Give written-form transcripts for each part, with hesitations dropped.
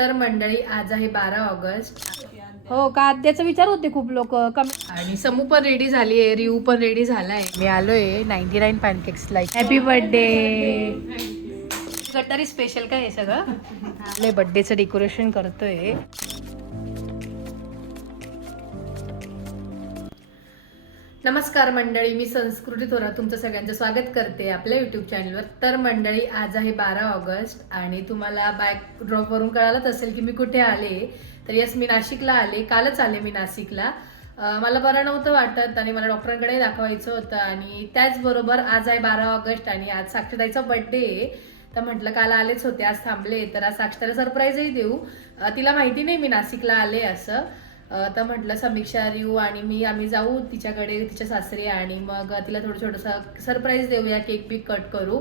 तर मंडळी आज आहे 12 ऑगस्ट. हो का आद्याचा विचार होते खूप लोक आणि समू पण रेडी झाली आहे, रिऊ पण रेडी झालाय. मी आलोय 99 पॅनकेक्सला. Happy birthday. गटारी स्पेशल काय आहे सगळं. आपले बर्थडेचं डेकोरेशन करतोय. नमस्कार मंडळी, मी संस्कृती थोरात तुमचं सगळ्यांचं स्वागत करते आपल्या यूट्यूब चॅनलवर. तर मंडळी आज आहे 12 ऑगस्ट आणि तुम्हाला बॅक ड्रॉपवरून कळालंच असेल की मी कुठे आले. तर यस, मी नाशिकला आले. कालच आले मी नाशिकला. मला बरं नव्हतं वाटत आणि मला डॉक्टरांकडे दाखवायचं होतं. आणि त्याचबरोबर आज आहे 12 ऑगस्ट आणि आज साक्षीताईचा बर्थडे आहे. तर म्हटलं काल आलेच होते, आज थांबले, तर आज साक्षीताईला सरप्राईजही देऊ. तिला माहिती नाही मी नाशिकला आले असं. तर म्हटलं समीक्षा, रिऊ आणि मी आम्ही जाऊ तिच्याकडे, तिच्या सासरी, आणि मग तिला छोटंसं सरप्राईज देऊया, केक बिक कट करू.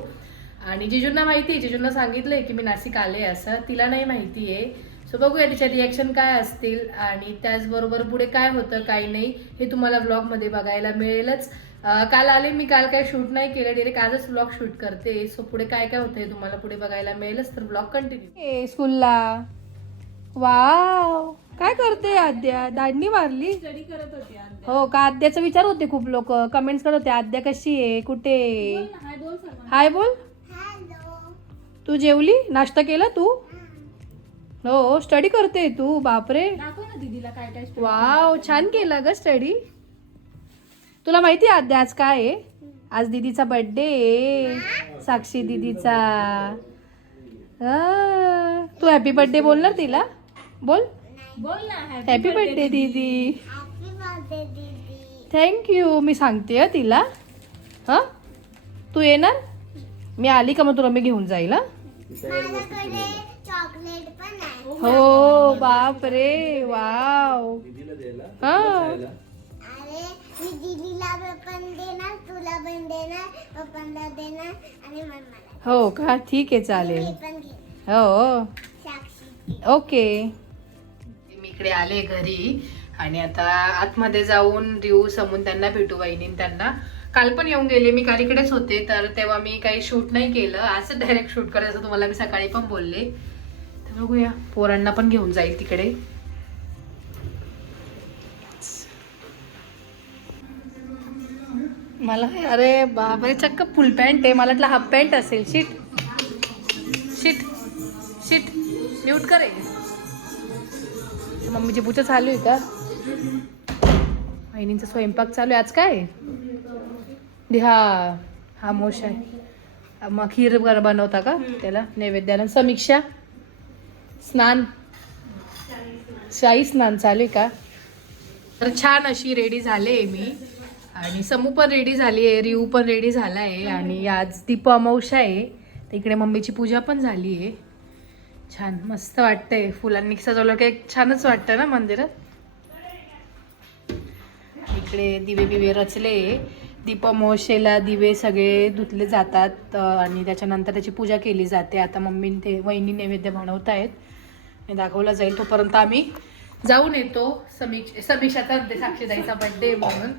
आणि जिजूंना माहिती आहे, जिजूंना सांगितलंय की मी नाशिक आले असं. तिला नाही माहिती आहे. सो बघूया तिच्या रिॲक्शन काय असतील आणि त्याचबरोबर पुढे काय होतं काय नाही हे तुम्हाला व्लॉगमध्ये बघायला मिळेलच. काल आले मी, काल काय शूट नाही केलं, डायरेक्ट आजच व्लॉग शूट करते. सो पुढे काय काय होतं हे तुम्हाला पुढे बघायला मिळेलच. तर व्लॉग कंटिन्यू. स्कूलला वाव काय करते आद्या? दांडी मारली. स्टडी करत होती आद्या. हो का आद्याचा विचार होते खूप लोक कमेंट्स करत होते आद्या कशी आहे, कुठे बोल ना, हाय बोल सर्वांना. हाय बोल. तू जेवली, नाश्ता केला तू? हो स्टडी करते तू, बापरे. दाखव ना दीदीला काय काय study वाव छान केला ग स्टडी. तुला माहिती आहे आद्या आज काय आहे? आज दीदीचा बर्थडे, साक्षी दीदीचा. तू हॅपी बर्थडे बोलणार तिला? बोल बोल ना. हॅपी बर्थडे दीदी. थँक्यू. मी सांगते तिला. हा तू येणार? मी आली का मग तुला मी घेऊन जाईल. चॉकलेट पण आहे. हो बापरे वाव. हा अरे मी दीदीला पण देणार, तुला पण देणार, पप्पांना देणार आणि मम्माला. हो का, ठीक आहे चालेल. मी पण घेणार. हो साक्षी. ओके. मी इकडे आले घरी आणि आता आतमध्ये जाऊन रिऊ समून त्यांना भेटू, वहिनी त्यांना. काल पण येऊन गेले, मी काल इकडेच होते तर तेव्हा मी काही शूट नाही केलं. असं डायरेक्ट शूट करायचं तुम्हाला मी सकाळी पण बोलले. तर बघूया, पोरांना पण घेऊन जाईल तिकडे. मला अरे बापरे चक्क फुल पॅन्ट आहे. मला वाटलं हाफ पॅन्ट असेल. शिट शिट शिट म्यूट करे. मम्मीची पूजा चालू आहे का? बहिणींचा स्वयंपाक चालू आहे. आज काय हा मोश आहे. मग खीर बनवता का त्याला नैवेद्याला? समीक्षा स्नान, शाही स्नान चालू आहे का? तर छान अशी रेडी झाले मी आणि समू पण रेडी झाली आहे, रिऊ पण रेडी झाला आहे. आणि आज दीप अमावस्या आहे, तिकडे मम्मीची पूजा पण झाली आहे. छान मस्त वाटतंय. फुलांनी सजवलं की एक छानच वाटतं ना मंदिरात. इकडे दिवे बिवे रचले. दीपअमावस्येला दिवे सगळे धुतले जातात आणि त्याच्यानंतर त्याची पूजा केली जाते. आता मम्मी ते वहिनी नैवेद्य बनवत आहेत, हे दाखवला जाईल. तोपर्यंत आम्ही जाऊन येतो. समीक्षाचा साक्षीदाईचा बर्थडे म्हणून.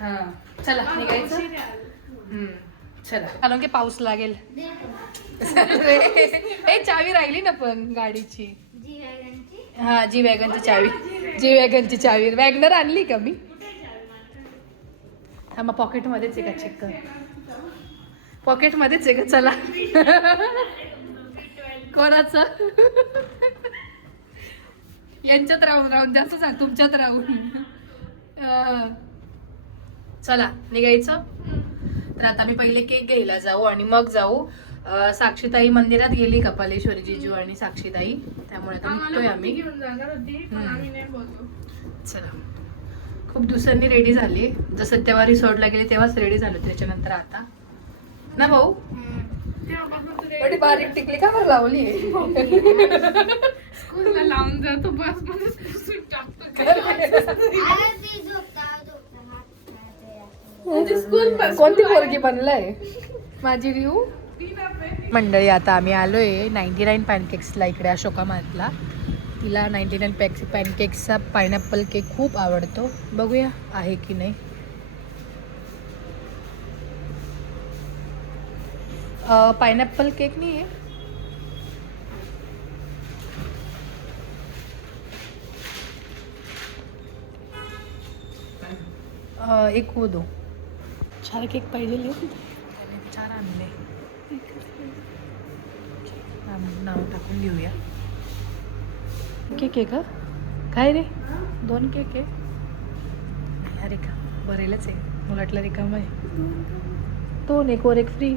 हां चला निघायचं. चला कारण की पाऊस लागेल. ए चावी राहिली ना पण गाडीची. हा जी वॅगनची चावी, जी वॅगनची चावी. वॅगनर आणली का मी? हा मग पॉकेटमध्येच आहे का? चेक कर, पॉकेटमध्येच आहे का? चला. कोणाचं? यांच्यात राहून राहून जास्त सांग, तुमच्यात राहून. चला निघायचं. तर आता मी पहिले केक घ्यायला जाऊ आणि मग जाऊ. साक्षीताई मंदिरात गेली, कपालेश्वरी जिजू आणि साक्षीताई, त्यामुळे आता निघतोय आम्ही. चला खूप दिवसांनी रेडी झाली. जसं तेव्हा रिसॉर्टला गेले तेव्हाच रेडी झालो, त्याच्यानंतर आता ना भाऊ. एवढी बारीक टिकली का बरं लावली? स्कूलला लावून जातो बस कोणती पोरगी बनलाय? माझी रिऊ. मंडळी आता आम्ही आलोय 99 पॅनकेक्सला इकडे अशोका मार्टला. तिला 99 पॅनकेक्सचा पायनॅपल केक खूप आवडतो. बघूया आहे की नाही. पायनॅपल केक नाही आहे. एक हो दो 4 केक पाहिजे त्याने 4 आणले. नाव टाकून घेऊया. केक आहे का काय रे? 2 केक आहे. अरे का बरेलच आहे. मला वाटलं रिकाम आहे. 2 एक वर एक फ्री.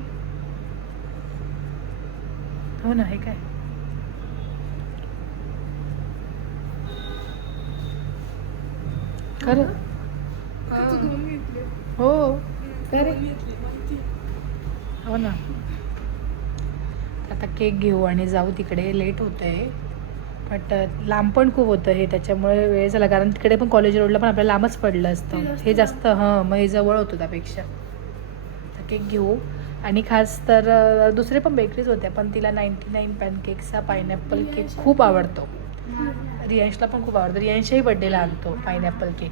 हो ना हे काय खरं हो खरे हो ना. आता केक घेऊ आणि जाऊ तिकडे. लेट होत आहे बट लांब पण खूप होतं हे त्याच्यामुळे वेळ झाला कारण तिकडे पण कॉलेज रोडला पण आपल्याला लांबच पडलं असतं. हे जास्त मग हे जवळ होतं त्यापेक्षा. तर केक घेऊ आणि खास तर दुसरे पण बेकरीज होत्या पण तिला 99 पॅनकेक्सचा पायनॅपल केक खूप आवडतो. रियांशला पण खूप आवडतो. रियांशही बड्डेला आणतो पायनॅपल केक.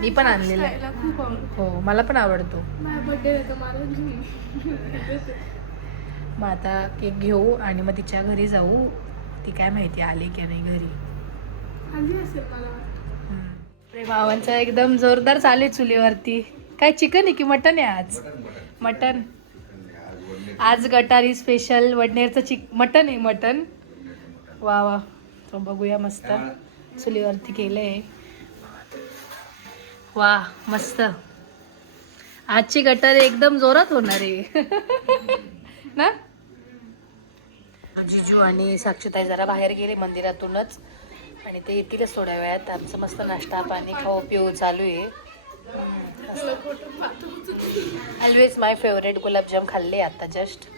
मी पण आणलेला आहे. हो मला पण आवडतो. मग आता केक घेऊ आणि मग तिच्या घरी जाऊ. ती काय माहिती आली की नाही घरी. अरे भावांचा एकदम जोरदार चालू आहे चुलीवरती. काय चिकन आहे की मटन आहे आज? मटन. आज गटारी स्पेशल वडनेरचं मटन आहे. मटन वा वा. तो बघूया मस्त चुलीवरती केलंय. वा मस्त. आजची गटारी एकदम जोरात होणार आहे ना. जिजू आणि साक्षीताई जरा बाहेर गेले मंदिरातूनच आणि ते येतीलच थोड्या वेळात. आमचं मस्त नाश्ता पाणी खाऊ पिऊ चालू आहे. ऑलवेज माय फेवरेट गुलाबजाम खाल्ले आता जस्ट.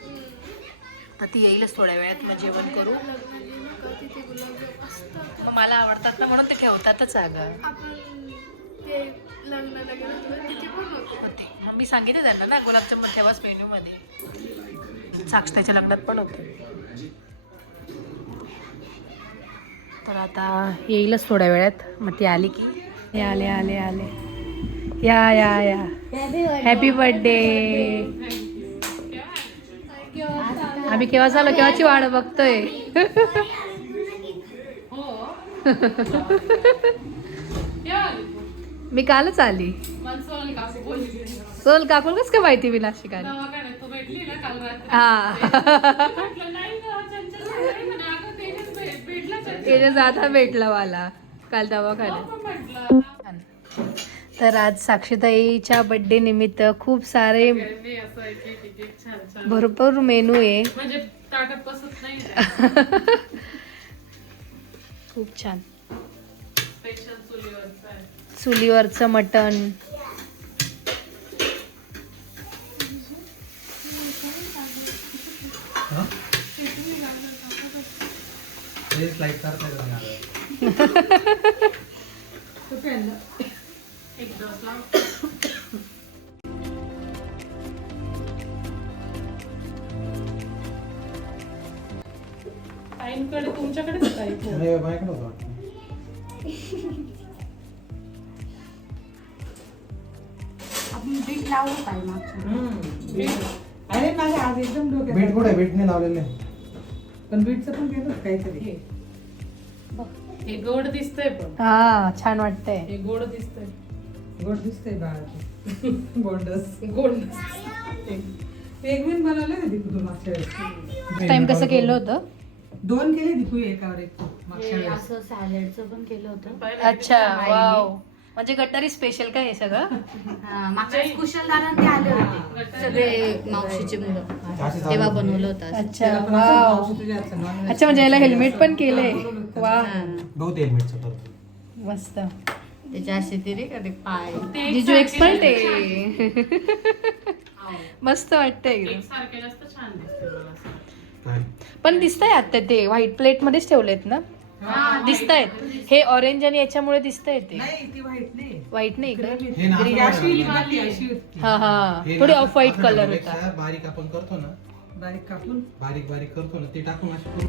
तर ती येईलच थोड्या वेळात. मग जेवण करू. मग मला आवडतात ना म्हणून ते ठेवतातच. अगं होते मग मी सांगितलं त्यांना ना गुलाबजाम ठेवाच मेन्यूमध्ये. साक्षीताईच्या लग्नात पण होते. तर आता येईलच थोड्या वेळात. मग ती आली की आले आले आले या या या. Happy birthday. आम्ही केव्हा झालो केव्हाची वाट बघतोय. मी कालच आली. सोल काकूल कस काय माहिती मी नाशिकाने. हा जाता भेटला मला काल दवाखान्यात. तर आज साक्षीताईच्या बर्थडे निमित्त खूप सारे भरपूर मेनू आहे. खूप छान. चुलीवरचं मटण. तुमच्याकडे अरे माझ्या आज एकदम डोक्यात बीट कुठे बीट नाही लावलेलं आहे. पण बीटचं पण केलं काहीतरी. हे गोड दिसतंय पण. हा छान वाटतंय. हे गोड दिसतंय. गोड दिसतंय बाळाचं. गोंडस गोड पेगमेन बनवलं का दीपू तू मागच्या वेळेस? टाइम कसं केलं होतं? 2 केले दीपू एकावर एक मागच्या वेळेस. असं सॅलडचं पण केलं होतं. अच्छा वाव. म्हणजे गटारी स्पेशल काय हे सगळं? मागच्या कुशल दादा ते आले होते सगळे मावशीचे मुलं तेव्हा बनवलं होतं. अच्छा त्याला पण असं वाव. मावशी तुझ्या हातचं non-veg. अच्छा म्हणजे याला हेल्मेट पण केलंय. वा बहुत हेल्मेटचं करतो. मस्त. त्याचे असे ते रे का ते पाय जिजू एक्सपर्ट आहे. मस्त वाटतंय एकदम. काय? पण दिसतंय आता ते व्हाईट प्लेट मध्येच ठेवलेत ना. दिसतायत. हे ऑरेंज आणि याच्यामुळे दिसतंय ते. नाही ती व्हाईट नाही. व्हाईट नाही इकडे. हे ना ही असं अशी बनवलं. लिहिली, अशी होती. हा हा हे थोडी ना ऑफ व्हाईट असं कलर ठेवण्यापेक्षा होता. बारीक आपण करतो ना, बारीक कापून बारीक बारीक करतो ना, ते टाकून असं करू.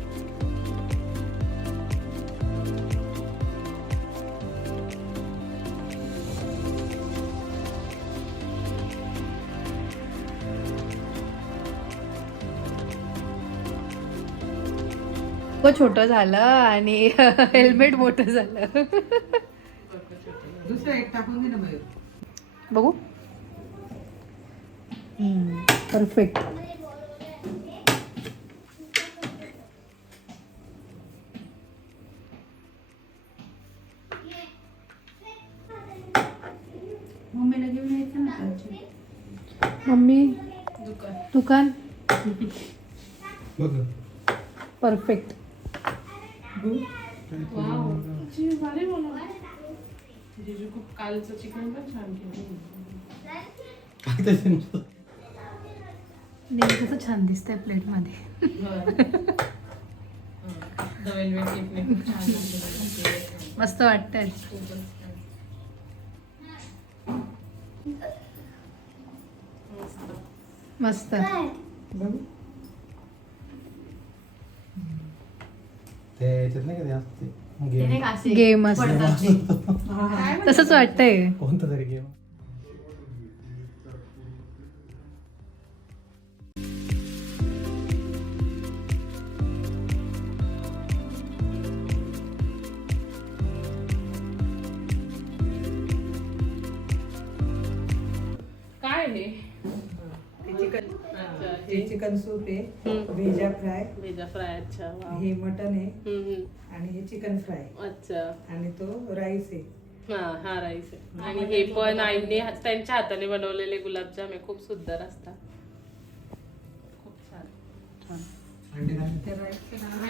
छोटं झालं आणि हेल्मेट मोठं झालं. दुसरं एक टाकून दे ना मयूर. बघू परफेक्ट. मम्मीला घेऊन यायचं ना खालची. मम्मी दुकान बघ परफेक्ट. नेहमी कसं छान दिसतंय प्लेट मध्ये. मस्त वाटतंय. मस्त बघू. ते याच्यात नाही का ते असतं ते गेम गेम असत तसंच वाटतंय. कोणतं तरी गेम. हे चिकन सूप आहे, भेजा फ्राय, भेजा फ्राय. अच्छा वाव. हे मटन आहे हम्म. आणि हे चिकन फ्राय अच्छा आणि तो राईस आहे. हा राईस आहे. आणि हे पण आईने त्यांच्या हाताने बनवलेले गुलाबजाम आहे, खूप सुंदर असतात. खूप छान.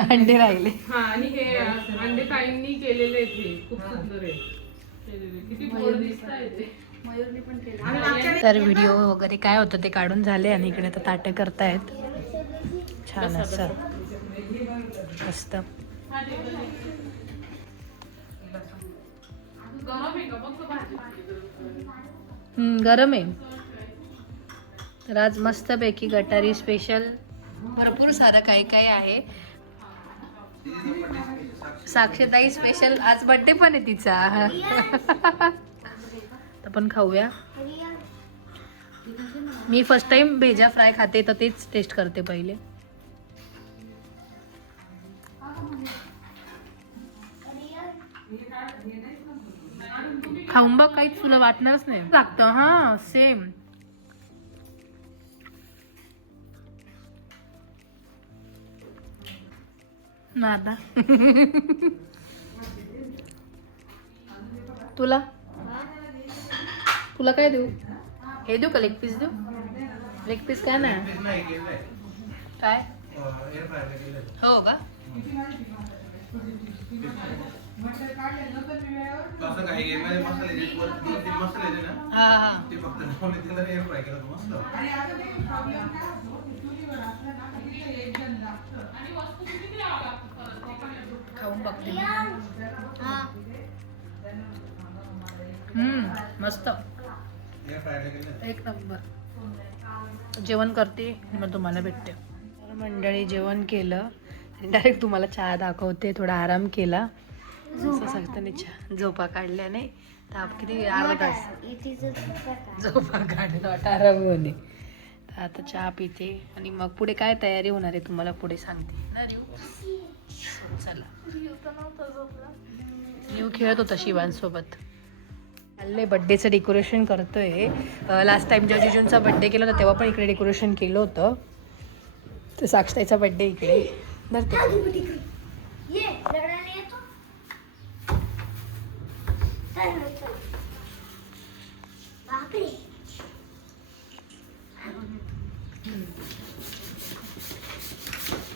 अंडे राहिले. हा आणि हे अंडे ताईंनी केलेले आहेत, हे खूप सुंदर आहे. किती गोड दिसताय ते. मयूरने पण केलं. तर व्हिडिओ वगैरे काय होतं ते काढून झाले आणि इकडे तर ताटे करतायत. छान असं मस्त. गरम आहे. तर आज मस्तपैकी गटारी स्पेशल भरपूर सारं काही काही आहे. साक्षीताई स्पेशल आज बर्थडे पण आहे तिचा. आपण खाऊया. मी फर्स्ट टाइम भेजा फ्राय खाते तर तेच टेस्ट करते पहिले. खाऊन बघ, काहीच तुला वाटणारच नाही. लागतं हा सेम. ना आता तुला तुला काय देऊ? हे देऊ का लेग पीस देऊ? लेग पीस काय ना काय हो का? असं काही गेम मध्ये मसाले मसाले ना हा हा ते फक्त लावले त्याला एअर फ्राय केलं मस्त. खाऊन बघते. मस्त एअर फ्राय केलं. एक नंबर. जेवण करते मग तुम्हाला भेटते. तर मंडळी जेवण केलं डायरेक्ट तुम्हाला चहा दाखवते. थोडा आराम केला असं सांगताना झोपा काढल्याने तर किती अर्धा तास झोपा काढल्या आराम होणे. तर आता चहा पिते आणि मग पुढे काय तयारी होणार आहे तुम्हाला पुढे सांगते ना. चला रिव खेळत होता शिवांसोबत. चाललंय बड्डेचं डेकोरेशन करतोय. लास्ट टाइम जेव्हा जिजूंचा बड्डे केला होता तेव्हा पण इकडे डेकोरेशन केलं होतं. तर साक्षताईचा बड्डे इकडे धरते.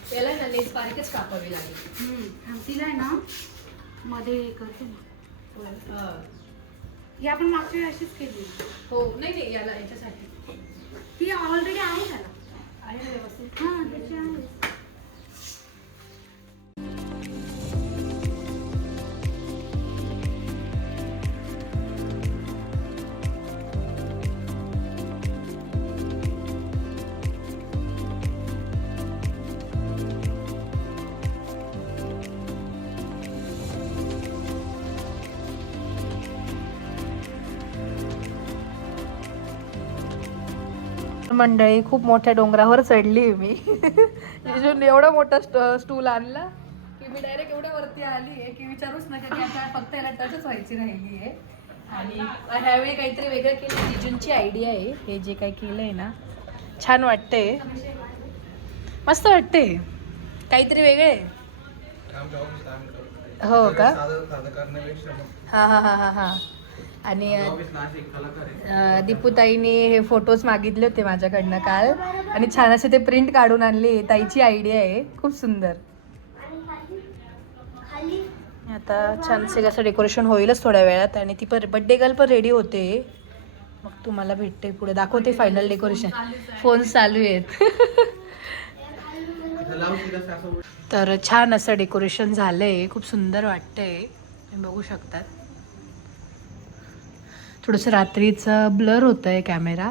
त्याला ना लेस बारीकच कापावी लागेल. तिला आहे ना मध्ये करते ना. ही आपण मागच्या वेळी अशीच केली. हो नाही याला याच्यासाठी ती ऑलरेडी आहे त्याला. आहे ना व्यवस्थित. हा त्याची आहे. मंडळी खूप मोठ्या डोंगरावर चढली मी. जिजून एवढा मोठा स्टूल आणला की मी डायरेक्ट एवढ्या वरती आली आहे की विचारूच नका की आता फक्त याला टचच व्हायची राहिली आहे. आणि ह्यावेळी काहीतरी वेगळं केलं. जिजूंची आयडिया आहे. हे जे काही केलंय ना छान वाटतंय, मस्त वाटतंय, काहीतरी वेगळे. हो का? हा हा हा हा हा. आणि दीपूताईने हे फोटोज मागितले होते माझ्याकडनं काल आणि छान असे ते प्रिंट काढून आणले. ताईची आयडिया आहे, खूप सुंदर. आता छानसे असं डेकोरेशन होईलच थोड्या वेळात आणि ती पण बड्डे गर्ल पण रेडी होते. मग तुम्हाला भेटते पुढे, दाखवते फायनल डेकोरेशन. फोन चालू आहेत. तर छान असं डेकोरेशन झालंय, खूप सुंदर वाटतंय, तुम्ही बघू शकतात. थोडंसं रात्रीचं ब्लर होतं आहे कॅमेरा,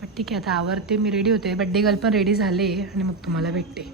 पण ठीक आहे. आता आवरते, मी रेडी होते. बड्डे गर्ल पण रेडी झाले आणि मग तुम्हाला भेटते.